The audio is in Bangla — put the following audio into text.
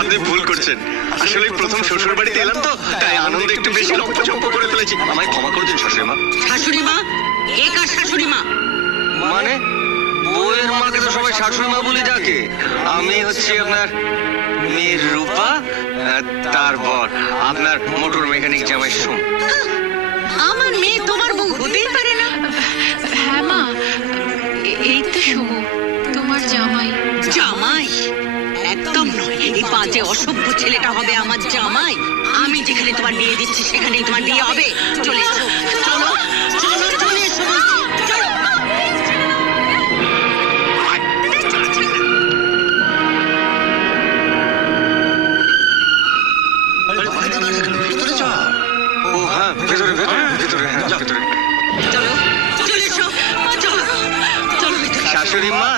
আপনি ভুল করছেন। আসলে প্রথম শ্বশুর বাড়িতে এলাম তো, তাই আনন্দ একটু বেশি লম্পচম্প করে ফেলেছি। আমায় ক্ষমা করে দিন শাশুড়ি মা। শাশুড়ি মা? এ কার শাশুড়ি মা? মানে বউয়ের মাকে তো সবাই শাশুড়ি মা বলে ডাকে। আমি হচ্ছে আপনার মেয়ের রূপা, তারপর আপনার মোটর মেকানিক জামাই সোম। আমার মেয়ে তোমার বউ হতেই পারে না। হ্যাঁ মা, এই তো শুভ তোমার জামাই। জামাই? একদম নয়, এই বাজে অসভ্য ছেলেটা হবে আমার জামাই। আমি যেখানে তোমার বিয়ে দিচ্ছি সেখানেই তোমার বিয়ে হবে। চলে এসো, চলো চলো, চলে এসো বলছি, চলো। ও হ্যাঁ, ভেতরে ভেতরে ভেতরে, হ্যাঁ ভেতরে। চলো চলে এসো, চলো চলো ভেতরে। শাশুড়ি মা